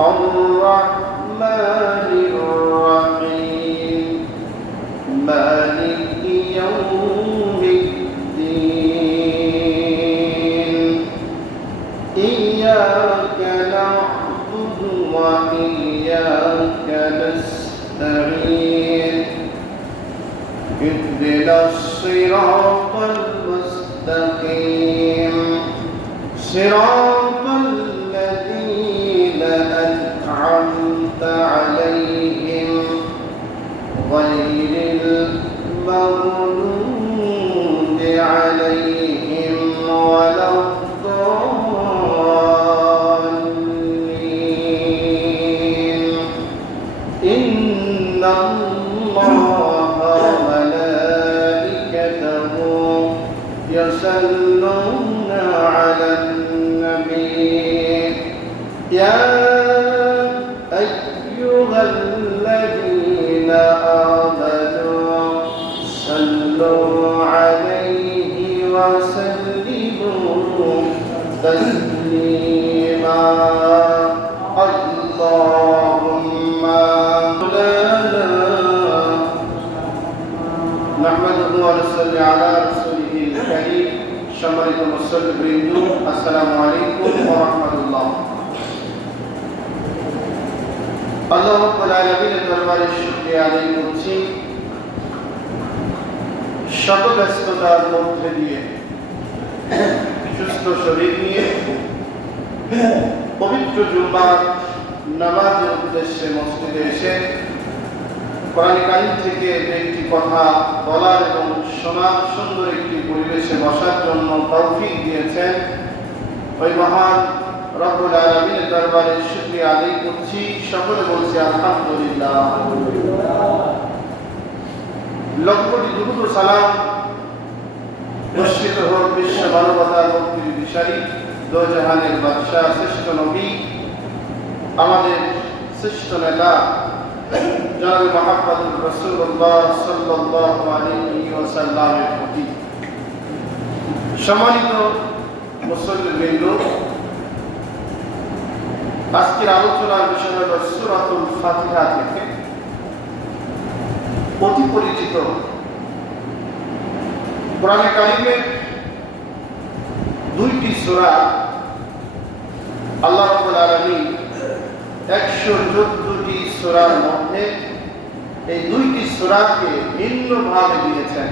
الرحمن الرحيم مالك يوم الدين إياك نعبد وإياك نستعين اهدنا الصراط المستقيم صراط الذين أنعمت عليهم غير المغضوب عليهم ولا الضالين إن الله وملائكته يصلون على النبي يا أيها الذين آمنوا صلوا عليه وسلموا تسليما اللهم نحمده ونصلي على رسوله الكريم সম্মানিত মুসল্লিবৃন্দ আসসালামু আলাইকুম ওয়া রাহমাতুল্লাহ। আল্লাহ রাব্বুল আলামিনের দরবারে শুকরিয়া আদায় করছি শত ব্যস্ততার মধ্যে দিয়ে সুস্থ শরীর নিয়ে পবিত্র জুম্মার নামাজের উদ্দেশ্যে মসজিদে এসে কোরআন কারীম থেকে একটি কথা বলার এবং শোনার সুন্দর একটি পরিবেশে বসার জন্য তৌফিক দিয়েছেন ওই মহান রব্বুল আলামিনের দরবারে শুকরিয়া আদায় করছি। সকলে বলছি আলহামদুলিল্লাহ। লক্ষ কোটি দুরূদ ও সালাম বর্ষিত হোক বিশ্ব মানবতার মুক্তির দিশারি দো জাহানের বাদশাহ শ্রেষ্ঠ নবী আমাদের শ্রেষ্ঠ নেতা জনাব মুহাম্মদুর রাসূলুল্লাহ সাল্লাল্লাহু আলাইহি ওয়াসাল্লামের প্রতি। সম্মানিত মুসল্লিবৃন্দ, আজকের আলোচনার বিষয় হল সূরাতুল ফাতিহা থেকে অতি পরিচিত কোরআন কারীমের দুইটি সূরা আল্লাহ রাব্বুল আলামিন 114টি সূরার মধ্যে এই দুইটি সূরাকে ভিন্নভাবে দিয়েছেন।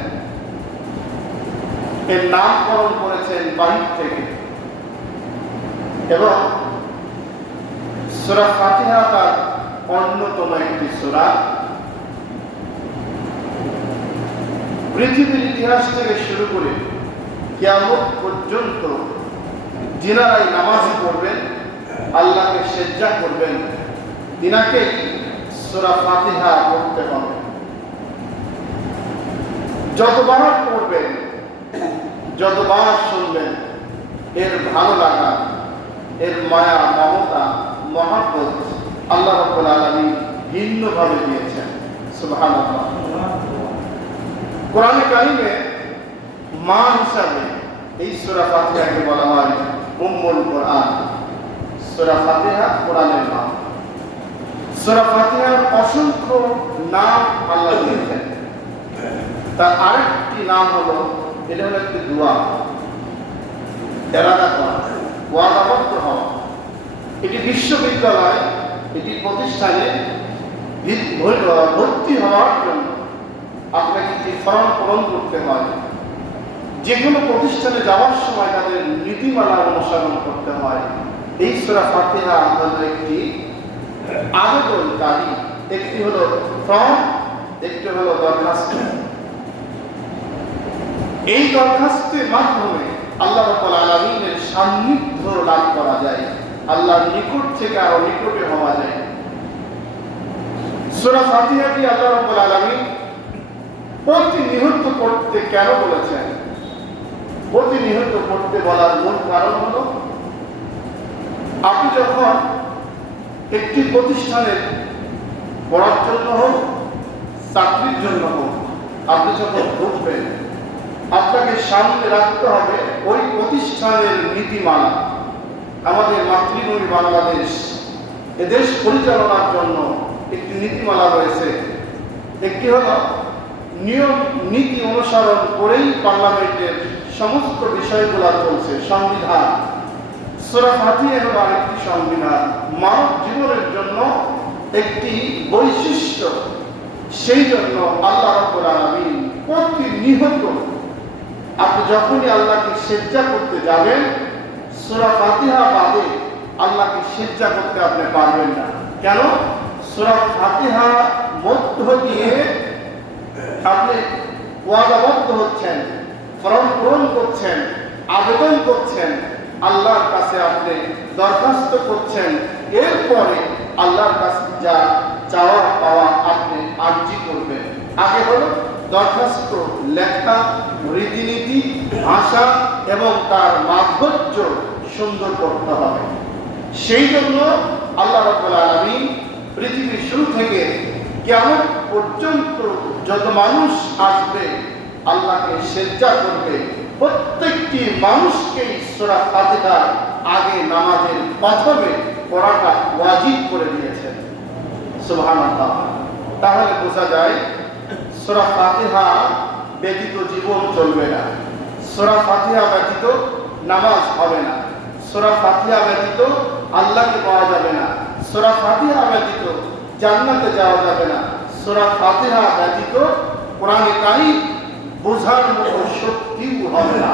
এর নামকরণ করেছেন বাহির থেকে এবং সূরা ফাতিহা তার অন্যতম একটি সূরা। পৃথিবীর ইতিহাস থেকে শুরু করে কিয়ামত পর্যন্ত যিনারা এই নামাজ পড়বেন, আল্লাহকে সিজদা করবেন, তিনাকে সূরা ফাতিহা পড়তে হবে। যতবার পড়বেন, যতবার শুনবেন, এর ভালো লাগা, এর মায়া, মমতা, মহব্বত আল্লাহ রাব্বুল আলামিন ভিন্নভাবে দিয়েছেন। সুবহানাল্লাহ। কোরআন কারীমে মা হিসাবে এই সূরা ফাতিহাকে বলা হয় উম্মুল কোরআন। সূরা ফাতিহা কোরআনের মা। সূরা ফাতিহার অসংখ্য নাম আল্লাহ দিয়েছেন। তার আরেকটি নাম হলো, এটা হলো একটি দোয়া, এরাদা করা, ওয়াদাবদ্ধ হওয়া। এটি বিশ্ববিদ্যালয়, এটি প্রতিষ্ঠানে ভর্তি হওয়ার জন্য আপনাকে একটি ফর্ম পূরণ করতে হয়। যে কোনো প্রতিষ্ঠানে যাওয়ার সময় তাদের নীতিমালা অনুসরণ করতে হয়। এই সূরা ফাতিহা হলো একটি আবেদনকারী, একটি হলো ফর্ম, একটি হলো দরখাস্ত। এই দরখাস্তের মাধ্যমে আল্লাহ রাব্বুল আলামিনের সান্নিধ্য লাভ করা যায়, আল্লাহর নিকট থেকে আরো নিকটে হওয়া যায়। সূরা ফাতিহাটি আল্লাহ রাব্বুল আলামিন প্রতিনিয়ত পড়তে কেন বলেছেন? প্রতিনিয়ত পড়তে বলার মূল কারণ হলো, আপনি যখন একটি প্রতিষ্ঠানে পড়ার জন্য হোক, চাকরির জন্য হোক, আপনি যখন ঢুকবেন, আপনাকে সামনে রাখতে হবে ওই প্রতিষ্ঠানের নীতিমালা। আমাদের মাতৃভূমি বাংলাদেশ এদেশ পরিচালনার জন্য একটি নীতিমালা রয়েছে। একটি হলো নিয়ম নীতি অনুসরণ করেই পার্লামেন্টের সমস্ত বিষয়গুলো চলছে। সংবিধান, সূরা ফাতিহা হলো আরেকটি সংবিধান, মানব জীবনের জন্য একটি বৈশিষ্ট্য। সেই জন্য আল্লাহ রাব্বুল আলামিন প্রতিনিয়ত আপনি যখনই আল্লাহকে সিজদা করতে যাবেন, সূরা ফাতিহা বাদে আল্লাহকে সিজদা করতে আপনি পারবেন না। কেন? সূরা ফাতিহা মধ্য দিয়ে আপনি ওয়াদাবদ্ধ হচ্ছেন, ফরম পূরণ করছেন, আবেদন করছেন, আল্লাহর কাছে আপনি দরখাস্ত করছেন। এরপরে আল্লাহর কাছে যা চাওয়া পাওয়া আপনি আর্জি করবেন। আগে হলো দরখাস্ত লেখা, রীতিনীতি, ভাষা এবং তার মাধুর্য সুন্দর করতে হবে। সেই জন্য আল্লাহ রাব্বুল আলামিন পৃথিবীর শুরু থেকে কিয়ামত পর্যন্ত যত মানুষ আসবে আল্লাহকে সিজদা করবে, প্রত্যেকটি মানুষকেই সূরা ফাতিহা আগে নামাজের প্রথমে পড়াটা ওয়াজিব করে দিয়েছেন। সুবহানাল্লাহ। তাহলে বোঝা যায় সূরা ফাতিহা ব্যতীত জীবন চলবে না, সূরা ফাতিহা ব্যতীত নামাজ হবে না, সূরা ফাতিহা ব্যতীত আল্লাহকে পাওয়া যাবে না, সূরা ফাতিহা ব্যতীত জান্নাতে যাওয়া যাবে না, সূরা ফাতিহা ব্যতীত কোরআনে কারীম বোঝার মতো শক্তিও হবে না।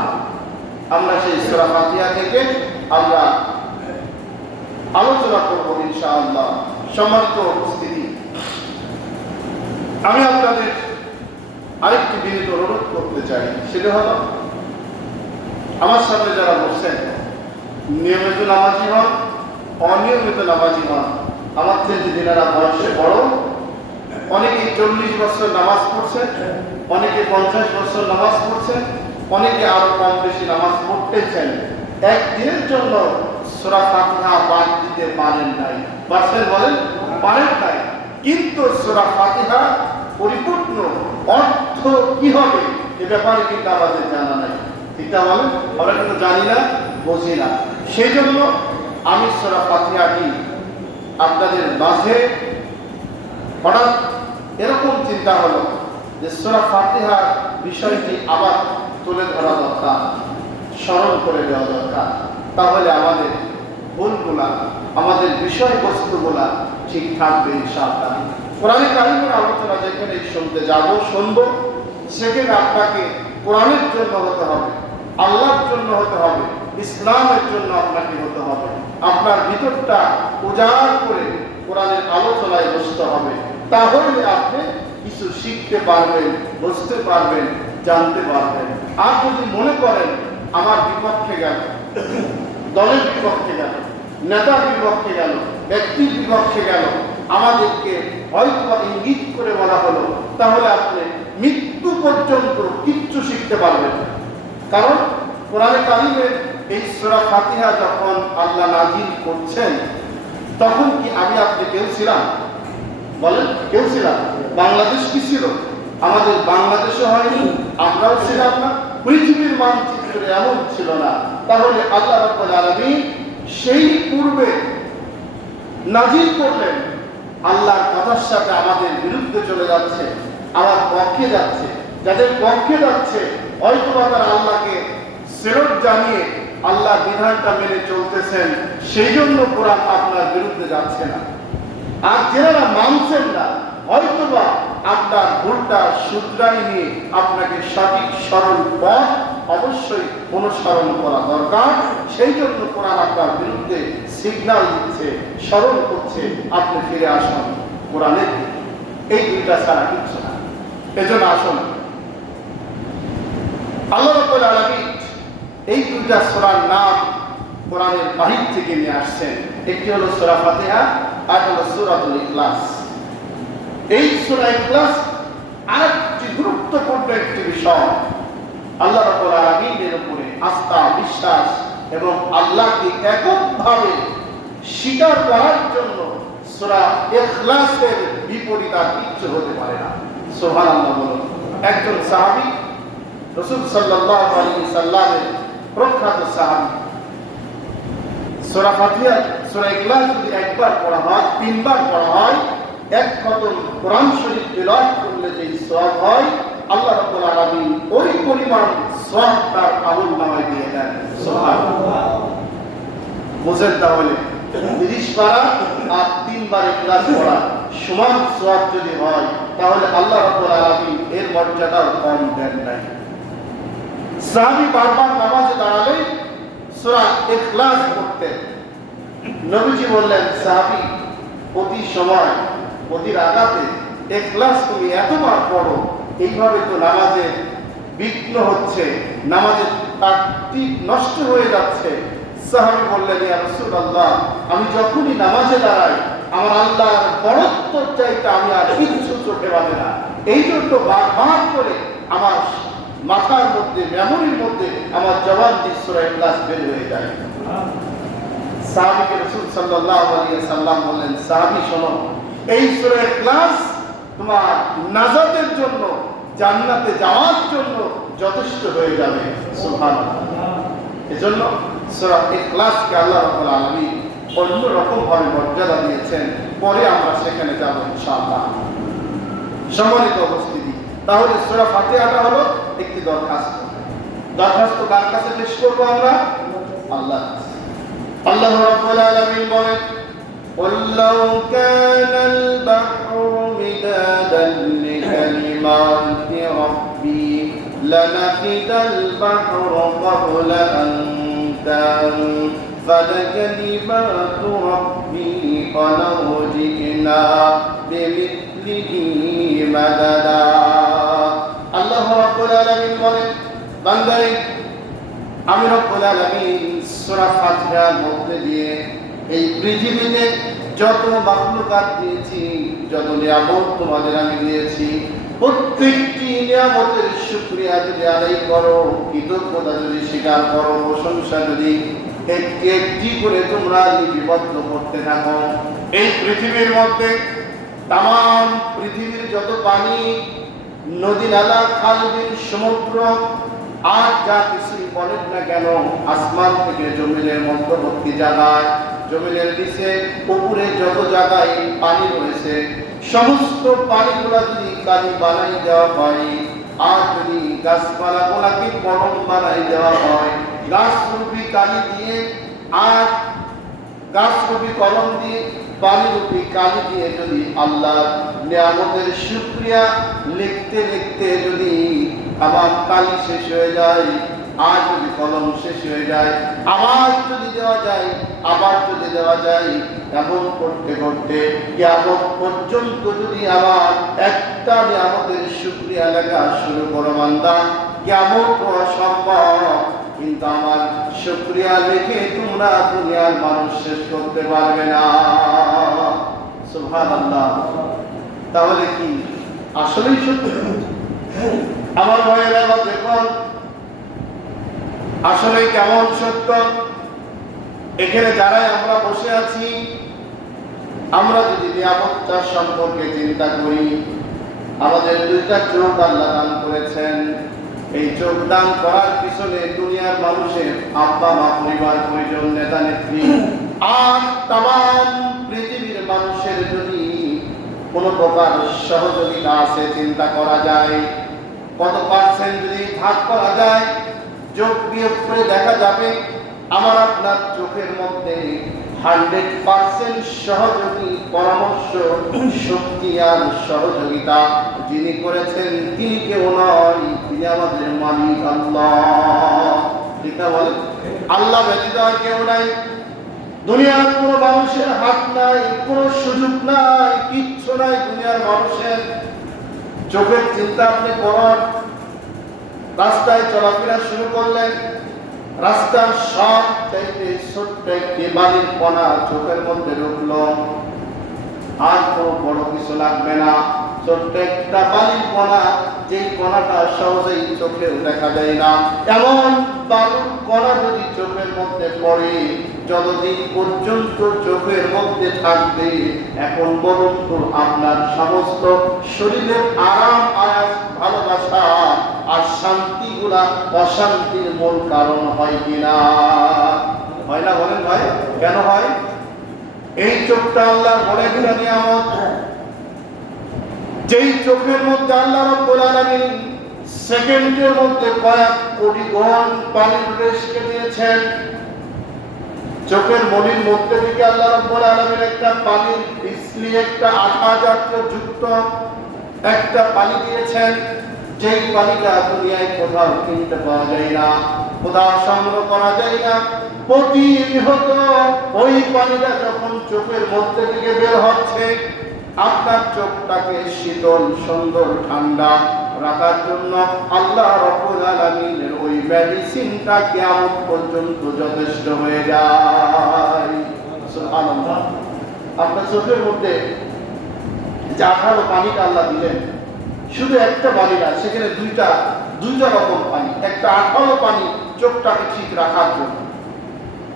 আমরা সেই সূরা ফাতিহা থেকে আমরা আলোচনা করব ইনশাআল্লাহ। সম্মানিত উপস্থিতি, আমি আপনাদের আরেকটি বিনীত অনুরোধ করতে চাই। সেটা হলো, আমার সামনে যারা বসছেন নিয়মিত নামাজি হন, অনিয়মিত নামাজি হন, আমার থেকে যিনারা বয়সে বড়, অনেকে 40 বছর নামাজ পড়ছেন, অনেকে 50 বছর নামাজ পড়ছেন, অনেকে আরো কম বেশি নামাজ পড়তেছেন, একদিনের জন্য সূরা ফাতিহা বাদ দিতে পারেন নাই। পারছেন? বলেন পারেন নাই। কিন্তু সূরা ফাতিহা পরিপূর্ণ অর্থ কি হবে এ ব্যাপারে কিন্তু আমাদের জানা নাই। ঠিক না বলেন? আমরা কিন্তু জানি না, বুঝি না। সেই জন্য আমি সূরা ফাতিহাটি আপনাদের মাঝে হঠাৎ এরকম চিন্তা হলো যে সূরা ফাতিহার বিষয়টি আবার তুলে ধরা দরকার, স্মরণ করে দেওয়া দরকার। তাহলে আমাদের ভুলগুলা, আমাদের বিষয়বস্তুগুলা ঠিক থাকবে ইনশাআল্লাহ। কোরআনে কারীমের আলোচনা যেখানে শুনতে যাব, শুনবো, সেখানে আপনাকে কোরআনের জন্য হতে হবে, আল্লাহর জন্য হতে হবে, ইসলামের জন্য আপনাকে হতে হবে। আপনার ভিতরটা উজাড় করে কোরআনের আলোচনায় বসতে হবে। তাহলে আপনি কিছু শিখতে পারবেন, বুঝতে পারবেন, জানতে পারবেন। আর যদি মনে করেন আমার বিপক্ষে গেল, দলের বিপক্ষে গেল, নেতার বিপক্ষে গেল, ব্যক্তির বিপক্ষে গেল, আমাদেরকে হয়তো ইঙ্গিত করে বলা হলো, তাহলে আপনি মৃত্যু পর্যন্ত কিচ্ছু শিখতে পারবেন। কারণ কোরআনে কারীমের এই সূরা ফাতিহা যখন আল্লাহ নাযিল করছেন, তখন কি আমি আপনি কেউ ছিলাম? বলেন, কেউ ছিলাম? বাংলাদেশ কি ছিল? আমাদের বাংলাদেশও হয়নি, আমরাও ছিলাম না, পৃথিবীর মানচিত্রে এমন ছিল না। তাহলে আল্লাহ রাব্বুল আলামিন সেই পূর্বে নাযিল করলেন, আল্লাহর কথার সাথে আমাদের বিরুদ্ধে চলে যাচ্ছে, আমার পক্ষে যাচ্ছে। যাদের পক্ষে যাচ্ছে হয়তো তারা আল্লাহকে সেরত জানিয়ে আল্লাহ বিধানটা মেনে চলতেছেন, সেই জন্য কোরআন আপনার বিরুদ্ধে যাচ্ছে না। আর যারা মানছেন না, হয়তোবা আপনার ভুলটা শুধরাই নিয়ে আপনাকে সঠিক সরল পথ অবশ্যই অনুসরণ করা দরকার। সেই জন্য কোরআন আপনার বিরুদ্ধে সিগন্যাল দিচ্ছে, স্মরণ করছে, আপনি ফিরে আসুন কোরআনের দিকে। এই দুইটা ছাড়া কিচ্ছু না। এজন্য আসুন, আল্লাহ রাব্বুল আলামিন এই দুইটা সূরার নাম কোরআনের বাহির থেকে নিয়ে আসছেন। একটি হলো সূরা ফাতিহা, আর হলো সূরাতুল ইখলাস। এই সূরা ইখলাস আরেকটি গুরুত্বপূর্ণ একটি বিষয়। আল্লাহ রাব্বুল আলামিনের উপরে আস্থা, বিশ্বাস এবং আল্লাহকে এককভাবে স্বীকার করার জন্য সূরা ইখলাসের বিপরীত আর কিছু হতে পারে না। সুবহানাল্লাহ বলুন। একজন সাহাবী, রাসূল সাল্লাল্লাহু আলাইহি সাল্লামের প্রখ্যাত সাহাবী সূরা ফাতিহা, সূরা ইখলাস যদি একবার পড়া হয়, 3 বার পড়া হয়, এক খতম কোরআন শরীফ তেলাওয়াত করলে যে সওয়াব হয়, আল্লাহ রাব্বুল আলামিন ওই পরিমাণ সওয়াব তার আমলনামায় দিয়ে দেন। সুবহানাল্লাহ। বুঝেন তাহলে 30 পারা আর 3 বার ইখলাস পড়া সমান সওয়াব যদি হয়, তাহলে আল্লাহ রাব্বুল আলামিন এর মর্যাদা কম দেন নাই। সাহাবী বারবার নামাজে দাঁড়ালে সূরা ইখলাস পড়তেন। নবীজি বললেন, সাহাবী প্রতি সময় প্রতি রাকাতে ইখলাস তুমি এতবার পড়ো, এইভাবে তো নামাজে বিঘ্ন হচ্ছে, নামাজের তারতিব নষ্ট হয়ে যাচ্ছে। সাহাবী বললেন, ইয়া রাসূলুল্লাহ, আমি যখনই নামাজে দাঁড়াই আমার আল্লাহর বড়ত্ব চাইতে আমি আর কিছু চোখে বাজে না। এই জন্য বারবার করে আমার মাথার মধ্যে, মেমোরির মধ্যে আমার জবান দিয়ে সূরা ইখলাস বের হয়ে যায়। সাহাবীকে রাসূল সাল্লাল্লাহু আলাইহি ওয়াসাল্লাম বললেন, সাহাবী শোনো, এই সূরা ইখলাস তোমার নাজাতের জন্য, জান্নাতে যাওয়ার জন্য যথেষ্ট হয়ে যাবে। সুবহানাল্লাহ। এজন্য সূরা ইখলাসকে আল্লাহ রাব্বুল আলামিন অন্য রকম ভাবে মর্যাদা দিয়েছেন। পরে আমরা সেখানে যাব ইনশাআল্লাহ। সম্মানিত উপস্থিতি, তাহলে সূরা ফাতিহাটা হলো একটি দরখাস্ত। দরখাস্ত কার কাছে পেশ করব আমরা? আল্লাহ। আল্লাহ রাব্বুল আলামিন বলেন, قُل لَّوْ كَانَ الْبَحْرُ مِدَادًا لِّكَلِمَاتِ رَبِّي لَنَفِدَ الْبَحْرُ قَبْلَ أَن تَنفَدَ كَلِمَاتُ رَبِّي وَلَوْ جِئْنَا بِمِثْلِهِ مَدَدًا। আল্লাহ রাব্বুল আলামিন বলেন, বান্দারে, আমি রব্বুল আলামিন সূরা ফাতিহার মধ্যে দিয়ে এই পৃথিবীতে যত মাখলুকাত দিয়েছি, যত নিয়ামত তোমাদের আমি দিয়েছি, প্রত্যেকটি নিয়ামতের শুকরিয়া যদি আদায় করো, কৃতজ্ঞতা যদি স্বীকার করো, প্রশংসা যদি একটি একটি করে তোমরা লিপিবদ্ধ করতে থাকো, এই পৃথিবীর মধ্যে তাম পৃথিবীর যত পানি, নদী নালা, খাল বিল, সমুদ্র আর যা কিছুই বলেন না কেন, আসমান থেকে জমিনের মধ্যবর্তী জায়গায়, জমিনের নিচে উপরে যত জায়গায় পানি রয়েছে, সমস্ত পানিগুলা যদি কালি বানাই দেওয়া হয়, আর যদি গাছপালা গুলাকে কলম বানাই দেওয়া হয়, গাছ রূপী কালি দিয়ে আর গাছ রূপী কলম দিয়ে, পানি রূপী কালি দিয়ে যদি আল্লাহর নিয়ামতের শুকরিয়া লিখতে লিখতে যদি আমার কালি শেষ হয়ে যায়, আর যদি কলম শেষ হয়ে যায়, আবার যদি দেওয়া যায়, আবার যদি দেওয়া যায়, এমন করতে করতে কিয়ামত পর্যন্ত যদি আবার একটা নিয়ামতের শুকরিয়া লেখা শুরু করো বান্দা, কিয়ামত হওয়া সম্ভব, কিন্তু আমার শুকরিয়া লিখে তোমরা দুনিয়ার মানুষ শেষ করতে পারবে না। সুবহানাল্লাহ। তাহলে কি আসলেই সত্য? আমার ভাইয়েরা দেখুন, আসলে কেমন সত্য। এখানে যারাই আমরা বসে আছি, আমরা যদি নিয়ামতটা সম্পর্কে চিন্তা করি, আমাদের দুইটা চোখ আল্লাহ দান করেছেন। এই চোখ দান করার পিছনে দুনিয়ার মানুষের আব্বা মা, পরিবার পরিজন, নেতা নেত্রী আর তাম পৃথিবীর মানুষের যদি কোনো প্রকার সহযোগিতা আছে, চিন্তা করা যায় কত পার্সেন্ট যদি ভাগ করা যায়, যোগ বিয়োগ করে দেখা যাবে আমার আপনার চোখের মধ্যে 100% সহযোগী পরামর্শ, শক্তি আর সহযোগিতা যিনি করেছেন তিনি কেউ নয়, তিনি আমাদের মালিক আল্লাহ। ঠিক না বলেন? আল্লাহ ব্যতীত আর কেউ নাই। দুনিয়ার কোনো মানুষের হাত নাই, কোনো সুযোগ নাই, কিচ্ছু নাই দুনিয়ার মানুষের। চোখের চিন্তা আপনি করুন, রাস্তায় চলাফেরা শুরু করলেন, রাস্তার সব চাইতে ছোট্ট একটি বালির কণা চোখের মধ্যে ঢুকলো, আর কোনো বড় কিছু লাগবে না, ছোট্ট একটা বালির কণা, যেই কণাটা সহজেই চোখেও দেখা যায় না, এমন বালুর কণা যদি চোখের মধ্যে পড়ে, যতদিন পর্যন্ত চোখের মধ্যে থাকবে, এখন বলুন তো আপনার সমস্ত শরীরের আরাম, আয়াস, ভালোবাসা আর শান্তিগুলা অশান্তির মূল কারণ হয় কিনা? হয় না বলেন ভাই? কেন হয়? এই চোখটা আল্লাহর বড় একটা নিয়ামত। যেই চোখের মধ্যে আল্লাহ রাব্বুল আলামিন সেকেন্ডের মধ্যে কয়েক কোটি গণ পানির রেশকে দিয়েছেন। চোখের মনির মধ্যে থেকে আল্লাহ রাব্বুল আলামিন একটা পানির বিজলি, একটা আঠাজাতীয় যুক্ত একটা পানি দিয়েছেন, যেই পানিটা দুনিয়ায় কোথাও কিনতে পাওয়া যায় না, কোথাও সংগ্রহ করা যায় না। প্রতিনিয়ত ওই পানিটা যখন চোখের মধ্যে থেকে বের হচ্ছে, আপনার চোখটাকে শীতল, সুন্দর, ঠান্ডা রাখার জন্য আল্লাহ রাব্বুল আলামিনের ওই মেডিসিনটা কিয়ামত পর্যন্ত যথেষ্ট হয়ে যায়। সুবহানাল্লাহ। আপনার চোখের মধ্যে যে 18 পানিটা আল্লাহ দিলেন, শুধু একটা পানি না, সেখানে দুইটা রকম পানি। একটা 18 পানি চোখটাকে ঠিক রাখার জন্য।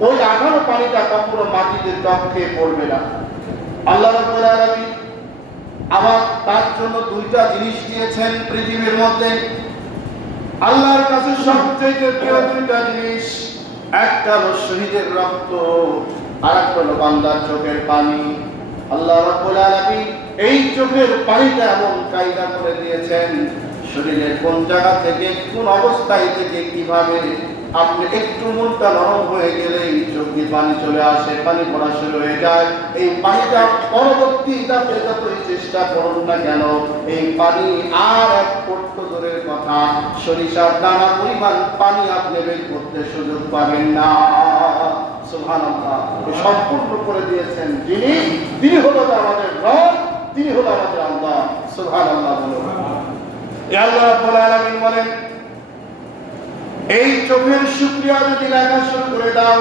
ওই 18 পানিটা কখনো মাটিতে টপ খেয়ে পড়বে না। আল্লাহ রাব্বুল আলামিন আবার তার জন্য দুইটা জিনিস দিয়েছেন পৃথিবীর মধ্যে। আল্লাহর কাছে সবচেয়ে প্রিয় দুইটা জিনিস, একটা হলো শহীদের রক্ত, আর একটা হলো বান্দার চোখের পানি। আল্লাহ রাব্বুল আলামিন এই চোখের পানিটা এমন কায়দা করে দিয়েছেন, শরীরের কোন জায়গা থেকে, কোন অবস্থায় থেকে, কিভাবে আপনি একটু মনটা নরম হয়ে গেলেই চোখ দিয়ে পানি চলে আসে, পানি পড়া শুরু হয়ে যায়। এই পানিটা পরবর্তী ধাপে যতই চেষ্টা করুন না কেন, এই পানি আর এক ফোঁটা দূরের কথা, সরিষার দানা পরিমাণ পানি আপনি বের করতে সুযোগ পাবেন না। সুবহানাল্লাহ। সম্পূর্ণ করে দিয়েছেন তিনি হলো আমাদের রব, তিনি হলো আমাদের আল্লাহ। সুবহানাল্লাহ বলুন। আল্লাহ রাব্বুল আলামিন বলেন, এই চোখের শুকরিয়া যদি লেখা শুরু করে দাও,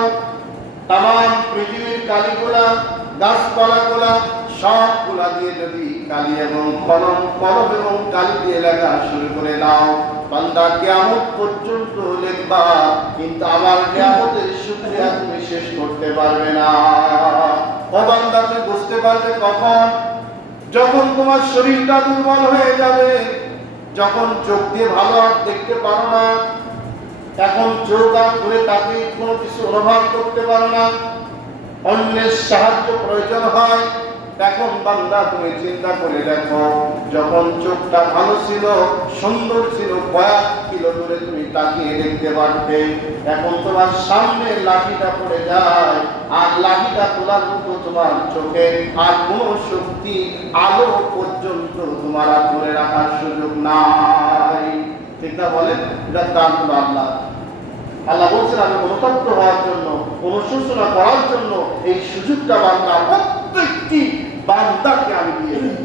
তাম পৃথিবীর কালিগুলা, গাছপালাগুলা সবগুলা দিয়ে যদি কালি এবং কলম এবং কালি দিয়ে লেখা শুরু করে দাও, বান্দা কিয়ামত পর্যন্ত লিখবা, কিন্তু আমার নিয়ামতের শুকরিয়া তুমি শেষ করতে পারবে না। ও বান্দা, তুমি বুঝতে পারবে কখন? যখন তোমার শরীরটা দুর্বল হয়ে যাবে, যখন চোখ দিয়ে ভালো আর দেখতে পারো না, এখন চোখ আর ধরে তাকে কোনো কিছু অনুভব করতে পারো না, অন্যের সাহায্য প্রয়োজন হয়, এখন বান্দা তুমি চিন্তা করে দেখো, যখন চোখটা ভালো ছিল, সুন্দর ছিল, কয়েক কিলো দূরে তুমি তাকিয়ে দেখতে পারতে, এখন তোমার সামনে লাঠিটা পড়ে যায়, আর লাঠিটা তোলার মতো তোমার চোখে আর কোনো শক্তি, আলো পর্যন্ত তোমার আর ধরে রাখার সুযোগ নাই। ঠিক না বলেন? এটা দান হলো আল্লাহ। আল্লাহ বলছেন, আমি অনুতপ্ত হওয়ার জন্য, অনুশোচনা করার জন্য এই সুযোগটা বান্দা, প্রত্যেকটি বান্দাকে আমি দিয়ে দিই।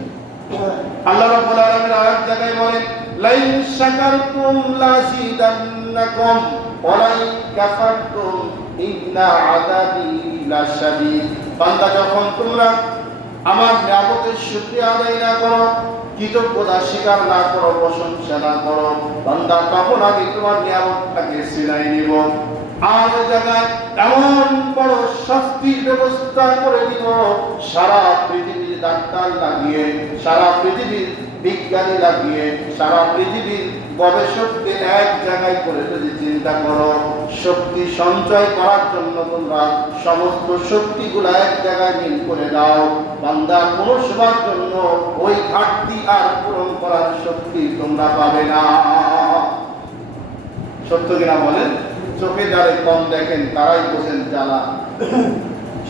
আল্লাহ রাব্বুল আলামিন আরেক জায়গায় বলেন, লাইন শাকারতুম লাযিদান্নাকুম ওয়া লাইন কাফারতুম ইন্না আযাবি লাশাদীদ। বান্দা, যখন তোমরা আমার নিয়ামতের শুকরিয়া আদায় না করো, কৃতজ্ঞতা স্বীকার না করো, প্রশংসা না করো, বান্দা, তখন আমি তোমার নিয়ামতটাকে ছিনাই নিব। আর জায়গায় এমন বড় শাস্তির ব্যবস্থা করে দিব, সারা পৃথিবীর ডাক্তার লাগিয়ে, সারা পৃথিবীর বিজ্ঞানী লাগিয়ে, সারা পৃথিবীর গবেষককে এক জায়গায় করে যদি চিন্তা করো, শক্তি সঞ্চয় করার জন্য তোমরা সমস্ত শক্তিগুলা এক জায়গায় মিল করে দাও, বান্দা, কোনো সময়ের জন্য ওই ঘাটতি আর পূরণ করার শক্তি তোমরা পাবে না। সত্য কিনা বলেন? চোখে যারা কম দেখেন তারাই বোঝেন জ্বালা,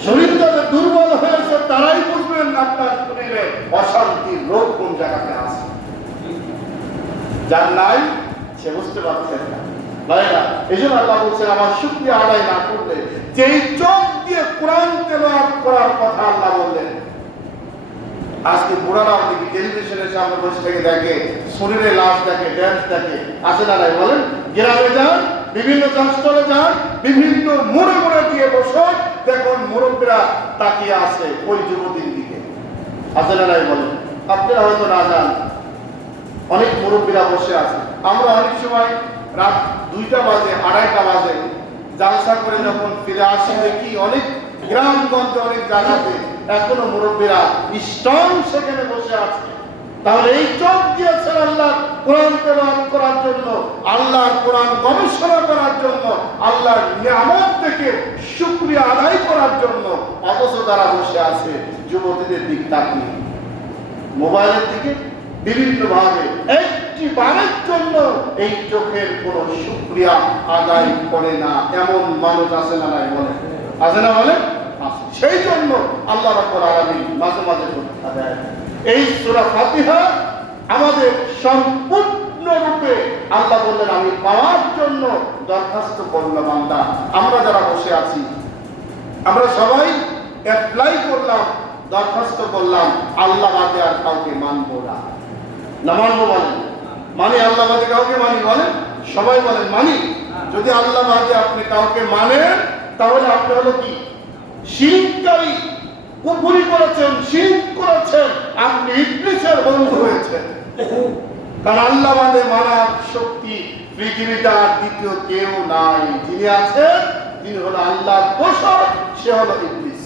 শরীর যাদের দুর্বল হয়েছে তারাই বুঝবেন আপনার শরীরে অশান্তির রোগ কোন জায়গাতে আছে। যার নাই সে বুঝতে পারছেন না। এই জন্য আল্লাহ বলছেন, আমার শুকরিয়া আদায় না করলে, যেই চোখ দিয়ে কোরআন তেলাওয়াত করার কথা আল্লাহ বললেন, আজকে বুড়ারাও দেখি টেলিভিশনের সামনে বসে থেকে দেখে, শরীরে লাশ দেখে, ড্যান্স দেখে, আছে না নাই বলেন? গ্রামে যান, বিভিন্ন চাষতলে যান, বিভিন্ন মোড়ে মোড়ে দিয়ে বসে দেখুন মুরব্বীরা তাকিয়ে আছে ওই যুবতীর দিকে, আছে না নাই বলেন? আপনারা হয়তো না যান, অনেক মুরব্বীরা বসে আছে। আমরা অনেক সময় রাত 2টা বাজে, 2:30টা বাজে জালসা করে যখন ফিরে আসি, দেখি অনেক গ্রামগঞ্জে, অনেক জায়গাতে এখনো মুরব্বীরা স্ট্রং সেখানে বসে আছে। তাহলে এই চোখ দিয়েছেন আল্লাহ কোরআন তেলাওয়াত করার জন্য, আল্লাহর কোরআন গবেষণা করার জন্য, আল্লাহর নিয়ামত থেকে শুকরিয়া আদায় করার জন্য। অথচ তারা বসে আছে যুবতীদের দিক তাকিয়ে মোবাইলের দিকে বিভিন্ন ভাবে একটি বারের জন্য এই চোখের কোনো শুকরিয়া আদায় করে না। এমন মানুষ আছে না নাই বলে? আছে না বলে? সেই জন্য আল্লাহ রাব্বুল আলামিন মাঝে মাঝে পরীক্ষা দেয়। এই সূরা ফাতিহা আমাদের সম্পূর্ণরূপে আল্লাহ বললেন আমি পাওয়ার জন্য দরখাস্ত করলাম। বান্দা, আমরা যারা বসে আছি আমরা সবাই অ্যাপ্লাই করলাম, দরখাস্ত করলাম, আল্লাহ বাদে আর কাউকে মানবো না। না মানবো বলেন? মানি আল্লাহ বাদে কাউকে মানি বলেন? সবাই বলেন মানি। যদি আল্লাহ বাদে আপনি কাউকে মানেন তাহলে আপনি হলো কি? শিরককারী, কুফরি করেছেন, শিরক করেছেন, আপনি ইবলিসের বন্ধু হয়েছেন। কারণ আল্লাহ বাদে মানার শক্তি পৃথিবীতে আর দ্বিতীয় কেউ নাই। যিনি আছেন তিনি হলো আল্লাহর দোসর, সে হলো ইবলিস।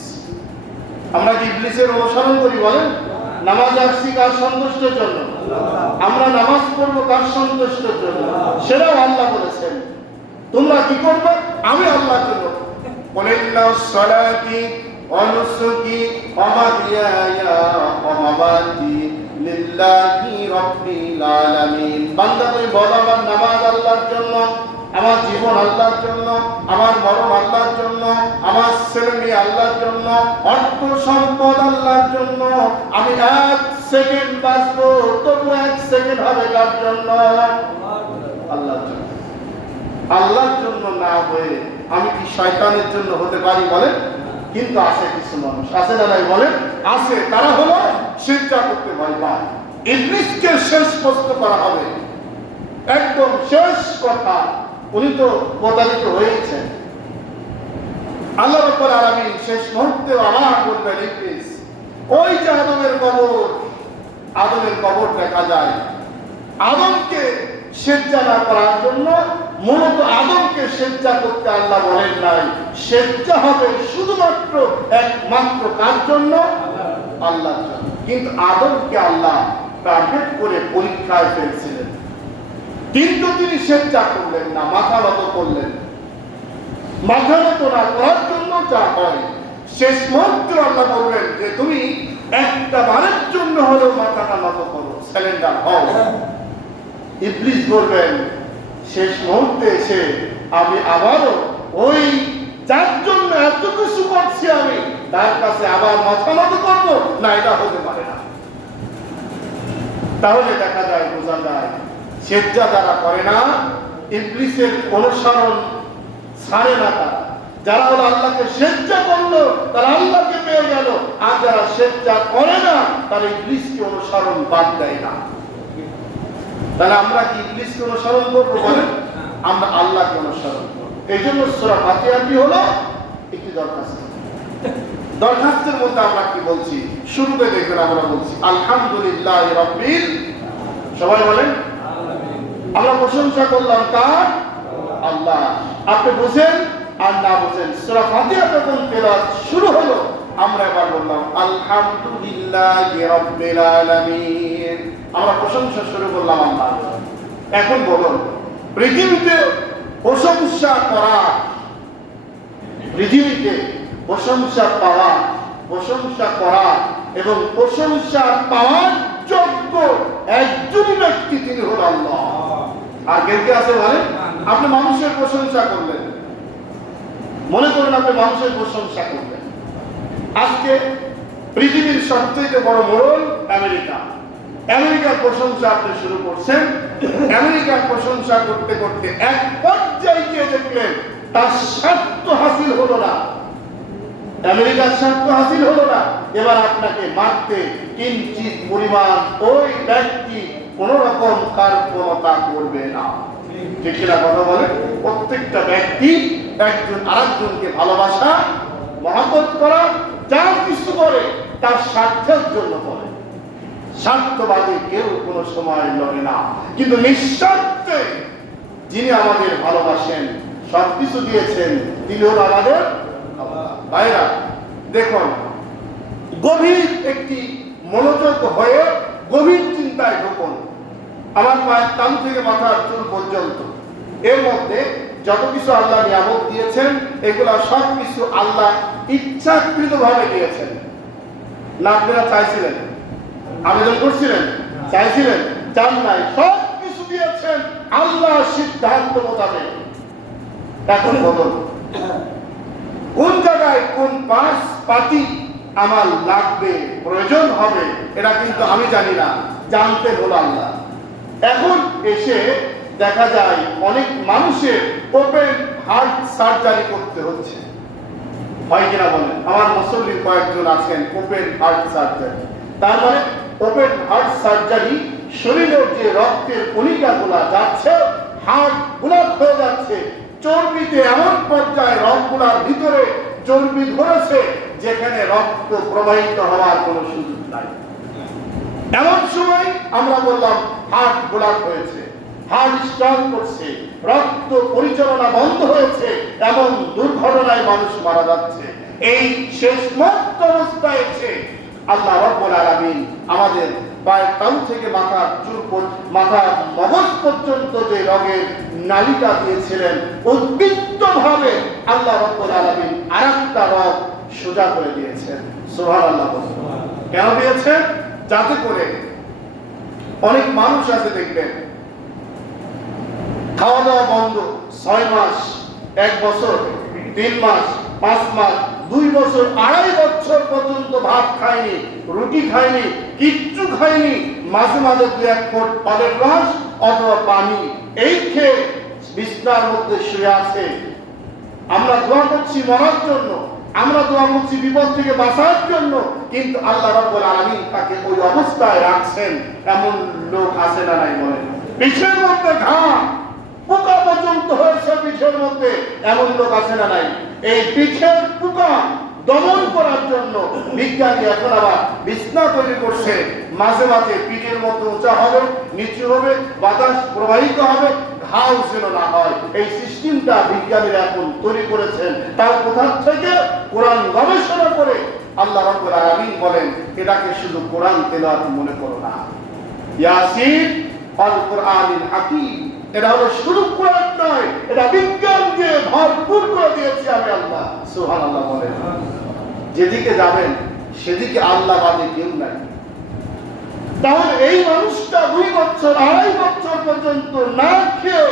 আমরা কি ইবলিসের অনুসরণ করি বলেন? নামাজ আসছি কার সন্তুষ্টের জন্য? আমরা নামাজ পড়বো কার সন্তুষ্টের জন্য? সেটাও আল্লাহ বলেছেন। তোমরা কি করবে? আমি আল্লাহর জন্য। ওয়ালিল্লাহ সালাতি ওয়া নুসুকি ওয়া মাহইয়ায়া ওয়া মামাতি লিল্লাহি রাব্বিল আলামিন। বান্দা তুমি বলো আমার নামাজ আল্লাহর জন্য, আমার জীবন আল্লাহর জন্য, আমার মরণ আল্লাহর জন্য, আমার ছেলে মেয়ে আল্লাহর জন্য, অর্থ সম্পদ আল্লাহর জন্য। আমি 1 সেকেন্ড বাঁচবো তবু 1 সেকেন্ড হবে কার জন্য? আল্লাহর জন্য। আল্লাহর জন্য না হয়ে আমি কি শয়তানের জন্য হতে পারি বলেন? কিন্তু আছে কিছু মানুষ, আছে না নাই বলেন? আছে। তারা হলো সিজদা করতে ভয় পায়। ইবলিসকে শেষ প্রশ্ন করা হবে, একদম শেষ কথা। উনি তো প্রতারিত হয়েছেন। আল্লাহ রাব্বুল আলামিন শেষ মুহূর্তে আবার বলবেন ইবলিস, ওই যে আদমের কবর দেখা যায়। আদমকে সিজদা না করার জন্য মূলত আদমকে সিজদা করতে আল্লাহ বলেন নাই। সিজদা হবে শুধুমাত্র একমাত্র কার জন্য? আল্লাহর জন্য। কিন্তু আদমকে আল্লাহ টার্গেট করে পরীক্ষায় ফেলছিলেন, কিন্তু তিনি সিজদা করলেন না, মাথা নত করলেন। মাথা নত না করার জন্য যা হয়, শেষ মুহূর্তে আল্লাহ বলবেন যে তুমি একটা বারের জন্য হলেও মাথাটা নত করো, সারেন্ডার হও। ইবলিস বলবেন শেষ মুহূর্তে এসে আমি আবারও ওই যার জন্য এত কিছু করছি আমি তার কাছে আবার মাথা নত করবো না? এটা হতে পারে না। তাহলে দেখা যায়, বোঝা যায় সিজদা যারা করে না, ইবলিসের অনুসরণ ছাড়ে না তারা। যারা হলো আল্লাহকে সিজদা করলো তারা আল্লাহকে পেয়ে গেল, আর যারা সিজদা করে না তারা ইবলিসকে অনুসরণ বাদ দেয় না। তাহলে আমরা কি ইবলিসকে অনুসরণ করবো বলেন? আমরা আল্লাহকে অনুসরণ করবো। এই জন্য সূরা ফাতিহা কি হলো? একটি দরখাস্ত। দরখাস্তের মধ্যে আমরা কি বলছি? শুরুতে দেখবেন আমরা বলছি আলহামদুলিল্লাহি রাব্বিল, সবাই বলেন আমরা প্রশংসা করলাম কার? আল্লাহ। আপনি বুঝেন আর না বুঝেন, সূরা ফাতিহা যখন তেলাওয়াত শুরু হলো আমরা এবার বললাম আলহামদুলিল্লাহি রাব্বিল আলামিন। আমরা প্রশংসা শুরু করলাম আল্লাহ। এখন বলুন, পৃথিবীতে প্রশংসা করা, পৃথিবীতে প্রশংসা পাওয়া, প্রশংসা করা এবং প্রশংসা পাওয়ার যোগ্য একজন ব্যক্তি, তিনি হল আল্লাহ। আর কেউ কে আছে বলেন? আপনি মানুষের প্রশংসা করলেন, মনে করুন আপনি মানুষের প্রশংসা করলেন। আজকে পৃথিবীর সবচেয়ে বড় মোড়ল আমেরিকা। আমেরিকার প্রশংসা আপনি শুরু করছেন। আমেরিকার প্রশংসা করতে করতে এক পর্যায়ে গিয়ে দেখলেন তার স্বার্থ হাসিল হলো না, আমেরিকার স্বার্থ হাসিল হলো না। এবার আপনাকে মারতে কিঞ্চিত পরিমাণ ওই ব্যক্তি কোন রকম কার্পণতা করবে না। ঠিক কিনা কথা বলে? প্রত্যেকটা ব্যক্তি একজন আরেকজনকে ভালোবাসা, মহব্বত করা, যা কিছু করে তার স্বার্থের জন্য করে। স্বার্থবাদী কেউ কোনো সময় লড়ে না, কিন্তু নিঃস্বার্থে যিনি আমাদের ভালোবাসেন, সবকিছু দিয়েছেন, তিনি হল আমাদের ভাইরা। দেখুন, গভীর একটি মনোযোগ হয়ে গভীর চিন্তা চিন্তায় ঢুকুন, আমার পায়ের তালু থেকে মাথার চুল পর্যন্ত এর মধ্যে যত কিছু আল্লাহ নিয়ামত দিয়েছেন এগুলা সব কিছু আল্লাহ ইচ্ছাকৃতভাবে দিয়েছেন। না আপনারা চাইছিলেন, আবেদন করছিলেন, চাইছিলেন, চান নাই, সব কিছু দিয়েছেন আল্লাহ সিদ্ধান্ত মোতাবেক। এখন বলুন কোন জায়গায় কোন পাশ পাতি আমার লাগবে, প্রয়োজন হবে, এটা কিন্তু আমি জানি না, জানতে হলো আল্লাহ। এখন এসে দেখা যায় অনেক মানুষের ওপেন হার্ট সার্জারি করতে হচ্ছে, হয় কিনা বলেন? আমার মুসল্লি কয়েকজন আছেন ওপেন হার্ট সার্জারি। তার মানে ওপেন হার্ট সার্জারি, শরীরের যে রক্তের কণিকাগুলা যাচ্ছে, হার্ট ব্লক হয়ে যাচ্ছে, চর্বিতে এমন পর্যায়ে রক্তগুলার ভিতরে চর্বি ধরেছে যেখানে রক্ত প্রবাহিত হওয়ার কোনো সুযোগ নাই। এমন সময় আমরা বললাম হার্ট ব্লক হয়েছে, হার্ট স্ট্রক করছে, রক্ত পরিচালনা বন্ধ হয়েছে, এমন দুর্ঘটনায় মানুষ মারা যাচ্ছে। এই শেষ মুহূর্ত অবস্থায় এসে আল্লাহ রাব্বুল আলামিন আমাদের পায়ের তালু থেকে মাথার চুল মাথার মগজ পর্যন্ত যে রগের নালিকা দিয়েছিলেন, উদ্বৃত্তভাবে আল্লাহ রাব্বুল আলামিন আরেকটা রগ সোজা করে দিয়েছেন। সুবহানাল্লাহ। কেন দিয়েছেন? যাতে করে অনেক মানুষ আছে দেখবেন খাওয়া দাওয়া বন্ধ, 6 মাস, 1 বছর, 3 মাস, 5 মাস, 2 বছর, 2.5 বছর পর্যন্ত ভাত খায়নি, রুটি খায়নি, কিচ্ছু খায়নি, মাঝে মাঝে 2-1 ফোঁট ফলের রস অথবা পানি এই খেয়ে বিছনার মধ্যে শুয়ে আছে। আমরা দোয়া করছি মরার জন্য, আমরা দোয়া করছি বিপদ থেকে বাঁচার জন্য, কিন্তু আল্লাহ রাব্বুল আলামিন তাকে ওই অবস্থায় রাখছেন। এমন লোক আছে না নাই বলেন? পিঠের মধ্যে ঘাম, পোকা পর্যন্ত হয়েছে পিঠের মধ্যে, এমন লোক আছে না নাই? এই পিঠের পোকা দমন করার জন্য বিজ্ঞানী এখন আবার বিছনা তৈরি করছে, মাঝে মাঝে পিঠের মধ্যে উঁচা হবে, নিচু হবে, বাতাস প্রবাহিত হবে, ঘাও যেন না হয়। এই সিস্টেমটা বিজ্ঞানীরা এখন তৈরি করেছেন। তার কোথা থেকে? কোরআন গবেষণা করে। আল্লাহ রাব্বুল আলামিন বলেন এটাকে শুধু কোরআন তেলাওয়াত মনে করো না, ইয়াসিন আল কোরআনিল হাকীম, এটা হলো শুধু কোরআন নয়, এটা বিজ্ঞান দিয়ে ভরপুর করে দিয়েছি আমি আল্লাহ। সুবহানাল্লাহ বলেন। যেদিকে যাবেন সেদিকে আল্লাহ বাদে কেউ নাই। তাহলে এই মানুষটা 2 বছর 2.5 বছর পর্যন্ত না খেয়ে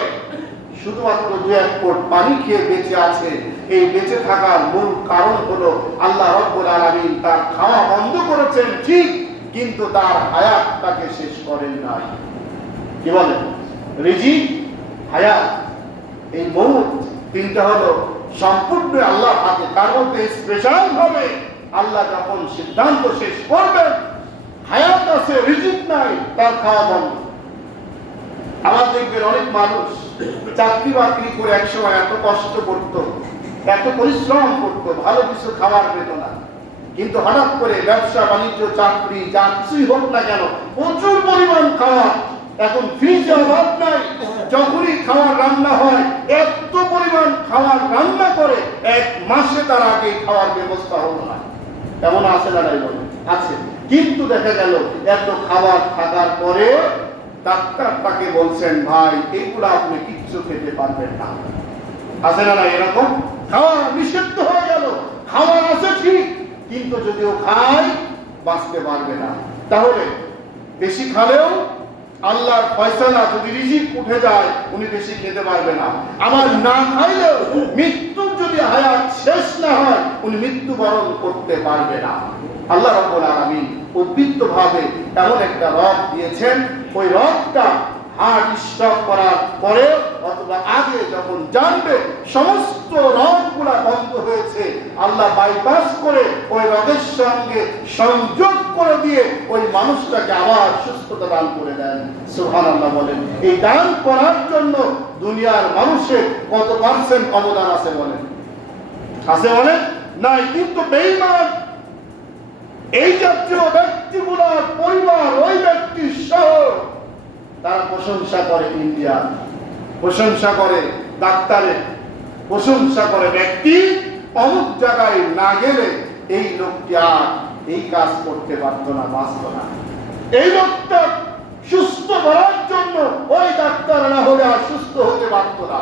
শুধুমাত্র 2-1 ফোঁট পানি খেয়ে বেঁচে আছে। এই বেঁচে থাকার মূল কারণ হলো আল্লাহ রাব্বুল আলামিন তার খাওয়া বন্ধ করেছেন ঠিক, কিন্তু তার হায়াত তাকে শেষ করেন নাই। কি বলেন? রিজিক, হায়াত, এই মৌত, তিনটা হলো সম্পূর্ণ আল্লাহর হাতে। তার মধ্যে স্পেশাল ভাবে আল্লাহ যখন সিদ্ধান্ত শেষ করবেন, হায়াত আছে রিজিক নাই, তার খাওয়া বন্ধ। আমার দেখবেন অনেক মানুষ চাকরি বাকরি করে একসময় এত কষ্ট করত, এত পরিশ্রম করত, ভালো কিছু খাবার পেত না, কিন্তু হঠাৎ করে ব্যবসা বাণিজ্য চাকরি যা কিছুই হোক না কেন প্রচুর পরিমাণ খাওয়া, এখন ফ্রিজে অভাব নাই, যখনই খাওয়ার রান্না হয় এত পরিমাণ খাওয়ার রান্না করে 1 মাসে তার আগে খাওয়ার ব্যবস্থা হলো না। এমন আছে না নাই বলে? আছে। কিন্তু দেখা গেল এত খাবার থাকার পরে ডাক্তার তাকে বলছেন ভাই এগুলো আপনি কিচ্ছু খেতে পারবেন না। আছে না নাই এরকম? খাওয়া নিষিদ্ধ হয়ে গেল, খাওয়া আছে ঠিক, কিন্তু যদিও খায় বাঁচতে পারবে না। তাহলে বেশি খালেও আল্লাহর ফয়সালা, যদি রিজিক উঠে যায় উনি বেশি খেতে পারবে না। আবার না খাইলেও মৃত্যু যদি হায়াত শেষ না হয় উনি মৃত্যুবরণ করতে পারবে না। আল্লাহ রাব্বুল আলামিন উদ্বৃত্তভাবে এমন একটা রগ দিয়েছেন, ওই রগটা হার্ট স্ট্রোক করার পরে অথবা আগে যখন জানবে সমস্ত রগগুলা বন্ধ হয়েছে, আল্লাহ বাইপাস করে ওই রগের সঙ্গে সংযোগ করে দিয়ে ওই মানুষটাকে আবার সুস্থতা দান করে দেন। সুবহানাল্লাহ বলেন। এই দান করার জন্য দুনিয়ার মানুষের কত পার্সেন্ট অবদান আছে বলেন? আছে বলেন? নাই। কিন্তু বেঈমান এই জাতীয় ব্যক্তিগুলোর পরিবার, ওই ব্যক্তি সহ তারা প্রশংসা করে ইন্ডিয়া, প্রশংসা করে ডাক্তারের, প্রশংসা করে ব্যক্তি অমুক জায়গায় না গেলে এই লোকটি আর এই কাজ করতে পারত না, বাঁচত না। এই লোকটা সুস্থ করার জন্য ওই ডাক্তার না হলে আর সুস্থ হতে পারত না।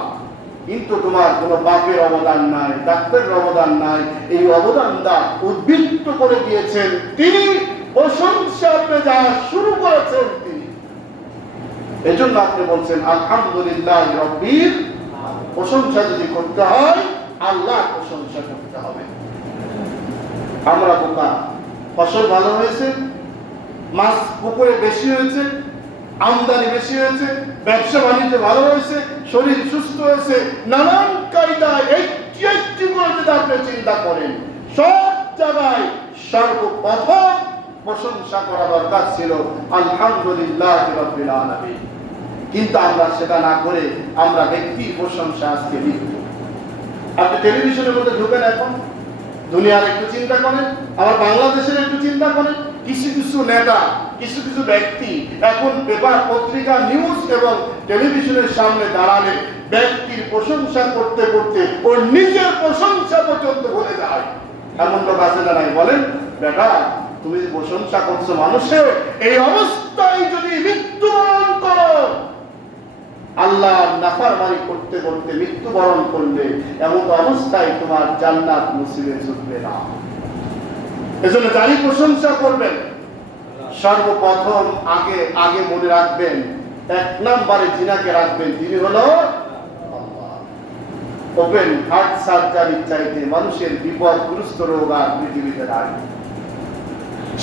কিন্তু তোমার কোনো বাপের অবদান নাই, ডাক্তারের অবদান নাই, এই অবদানটা উদ্বৃত্ত করে দিয়েছেন তিনি, প্রশংসা যা শুরু করেছেন তিনি। এজন্য আপনি বলছেন আলহামদুলিল্লাহ রাব্বিল, প্রশংসা যদি করতে হয় আল্লাহর প্রশংসা করতে হবে। আমরা বোকা, ফসল ভালো হয়েছে, মাছ পুকুরে বেশি হয়েছে, আমদানি বেশি হয়েছে, ব্যবসা বাণিজ্য ভালো হয়েছে, শরীর সুস্থ হয়েছে, নানান কায়দায় একটি একটি করে যদি আপনি চিন্তা করেন, সব জায়গায় সর্বপ্রথম প্রশংসা করা দরকার ছিল আলহামদুলিল্লাহ রাব্বিল আলামিন। কিন্তু আমরা সেটা না করে আমরা ব্যক্তির প্রশংসা আজকে লিখব। আপনি টেলিভিশনের মধ্যে ঢুকেন, এখন দুনিয়ার একটু চিন্তা করেন, আবার বাংলাদেশের একটু চিন্তা করেন। কিছু কিছু নেতা, কিছু কিছু ব্যক্তি এখন পেপার, পত্রিকা, নিউজ এবং টেলিভিশনের সামনে দাঁড়ালে ব্যক্তির প্রশংসা করতে করতে ওর নিজের প্রশংসা পর্যন্ত ভুলে যায়। এমন লোক আছে না নাই? বলেন, বেটা তুমি প্রশংসা করছো মানুষের, এই অবস্থায় যদি মৃত্যুবরণ করো, আল্লাহ নাফরমানি করতে করতে মৃত্যুবরণ করলে এমন অবস্থায় তোমার জান্নাত নসিবে জুটবে না। এজন্য যারই প্রশংসা করবেন সর্বপ্রথম আগে মনে রাখবেন, এক নম্বরে যিনাকে রাখবেন তিনি হলো আল্লাহ। ওপেন হার্ট সার্জারির চাইতে মানুষের বিপদগ্রস্ত রোগ আর পৃথিবীতে নাই।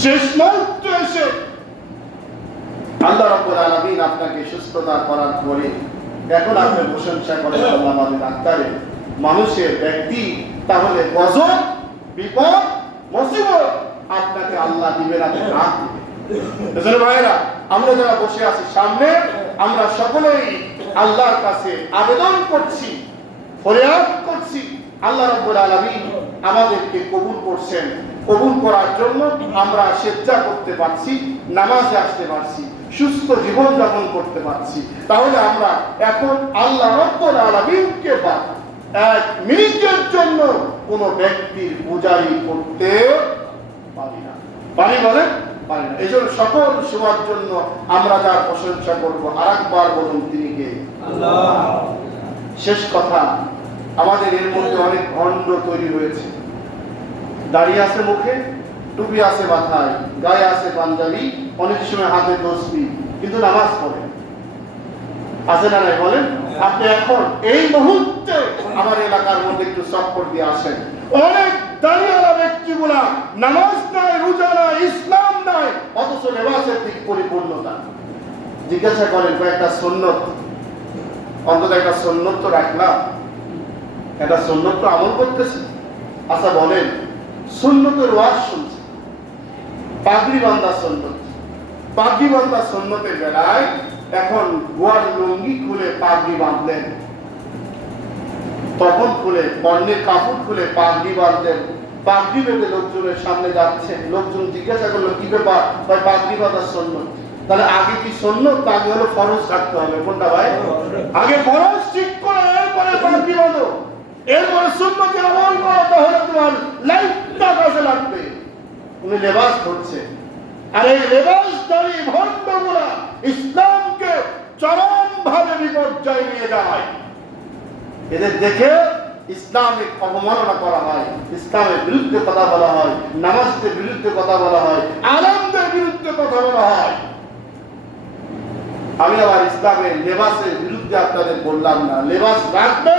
শেষ মুহূর্তে এসে আল্লাহ রাব্বুল আলামিন আপনাকে সুস্থতা করার পরে এখন আপনি প্রশংসা করেন আল্লাহ আমাদের ডাক্তারের, মানুষের, ব্যক্তি, তাহলে গজব, বিপদ, মুসিবত আপনাকে আল্লাহ দিবেন, আপনি না দিবেন। এজন্য ভাইরা, আমরা যারা বসে আছি সামনে, আমরা সকলেই আল্লাহর কাছে আবেদন করছি, ফরিয়াদ করছি, আল্লাহ রাব্বুল আলামিন আমাদেরকে কবুল করছেন। কবুল করার জন্য আমরা সেজদা করতে পারছি, নামাজে আসতে পারছি, সুস্থ জীবন যাপন করতে পারছি। তাহলে আমরা এখন আল্লাহ রাব্বুল আলামিনকে বাদ এক মিনিটের জন্য কোন ব্যক্তির পূজারি করতে পারি না। পারি বলে? পারি না। এই জন্য সকল সময়ের জন্য আমরা যার প্রশংসা করব, আরেকবার বলুন তিনি কে? আল্লাহ। শেষ কথা, আমাদের এর মধ্যে অনেক ভণ্ড তৈরি হয়েছে। দাড়ি আছে মুখে, টুপি আছে মাথায়, গায়ে আছে পাঞ্জাবি, অনেক সময় হাতে তসবিহ, কিন্তু নামাজ পড়ে। আছে না নাই বলেন? আপনি এখন এই মুহূর্তে আমার এলাকার মধ্যে একটু চক্কর দিয়ে আসেন, অনেক দাঁড়িয়ালা ব্যক্তিগুলা নামাজ নাই, রোজা নাই, ইসলাম নাই, অথচ লেবাসের দিক পরিপূর্ণতা। জিজ্ঞাসা করেন কয়েকটা সুন্নত, অন্তত একটা সুন্নত তো রাখলাম, একটা সুন্নত তো আমল করতেছে। আচ্ছা বলেন, সুন্নতের ওয়াজ শুনছে, পাগড়ি বান্ধা সুন্নত, পাগড়ি বান্ধা সুন্নতের বেলায় এখন গোয়ার লুঙ্গি খুলে পাগড়ি বাঁধলেন, তখন খুলে পণ্যের কাপড় খুলে পাগড়ি বাঁধলেন, পাগড়ি বেঁধে লোকজনের সামনে যাচ্ছে। লোকজন জিজ্ঞাসা করলো কি ব্যাপার? ভাই পাগড়ি বাঁধা সুন্নত। তাহলে আগে কি সুন্নত, আগে হলো ফরজ থাকতে হবে। কোনটা ভাই? আগে ফরজ ঠিক করে এরপরে পাগড়ি বাঁধো, এরপরে সুন্নতের আমল করো, তাহলে তোমার লাইফটা কাজে লাগবে। উনি লেবাস ধরছে, আর এই লেবাসধারী ভণ্ডগুলা ইসলামকে চরম ভাবে বিপর্যয় নিয়ে যায়। এদের দেখে ইসলামিক অবমাননা করা হয়, ইসলামের বিরুদ্ধে কথা বলা হয়, নামাজের বিরুদ্ধে কথা বলা হয়, আলেমদের বিরুদ্ধে কথা বলা হয়। আমি আবার ইসলামের লেবাসের বিরুদ্ধে আপনাদের বললাম না, লেবাস রাখবে,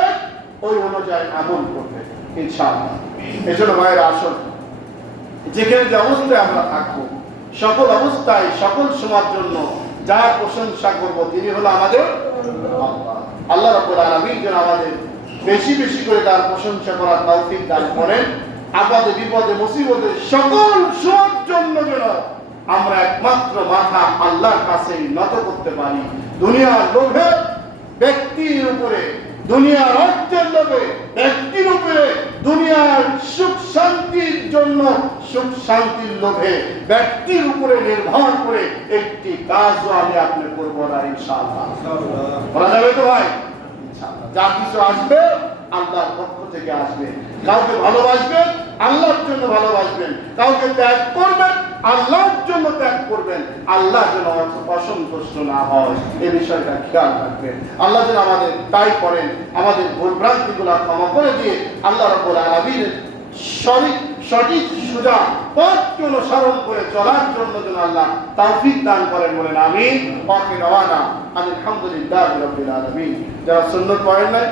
ওই অনুযায়ী আমল করবে ইনশাআল্লাহ। এজন্য ভাইয়েরা আসুন, যেখানে যে অবস্থায় আমরা থাকবো, সকল অবস্থায় সকল সময়ের জন্য যার প্রশংসা করব তিনি হলো আমাদের আল্লাহ। আল্লাহ রাব্বুল আলামিন যেন আমাদের বেশি বেশি করে তার প্রশংসা করার তৌফিক দান করেন। আপদে বিপদে মুসিবতে সকল সময়ের জন্য যেন আমরা একমাত্র মাথা আল্লাহর কাছে নত করতে পারি। দুনিয়ার লোভে ব্যক্তির উপরে, দুনিয়ার অর্থের লোভে ব্যক্তির উপরে, দুনিয়ার সুখ শান্তির জন্য সুখ শান্তির লোভে ব্যক্তির উপরে নির্ভর করে একটি কাজও আমি আপনি করবো না ইনশাআল্লাহ। বলা যাবে তো ভাই? ইনশাআল্লাহ। যা কিছু আসবে আল্লাহর পক্ষ থেকে আসবে। কাউকে ভালোবাসবেন, আল্লাহর জন্য ভালোবাসবেন, কাউকে ত্যাগ করবেন, আল্লাহর জন্য ত্যাগ করবেন। করবেন, আল্লাহ যেন অসন্তুষ্ট না হয় এই বিষয়টা খেয়াল রাখবেন। আল্লাহ যেন আমাদের তাই করেন, আমাদের ভুলভ্রান্তিগুলো ক্ষমা করে দিয়ে আল্লাহ রাব্বুল আলামিনের সঠিক সোজা পথকে অনুসরণ করে চলার জন্য যেন আল্লাহ তৌফিক দান করেন, বলেন আমিন। আলহামদুলিল্লাহি রাব্বিল আলামিন। যারা সুন্নাত পড়েন নাই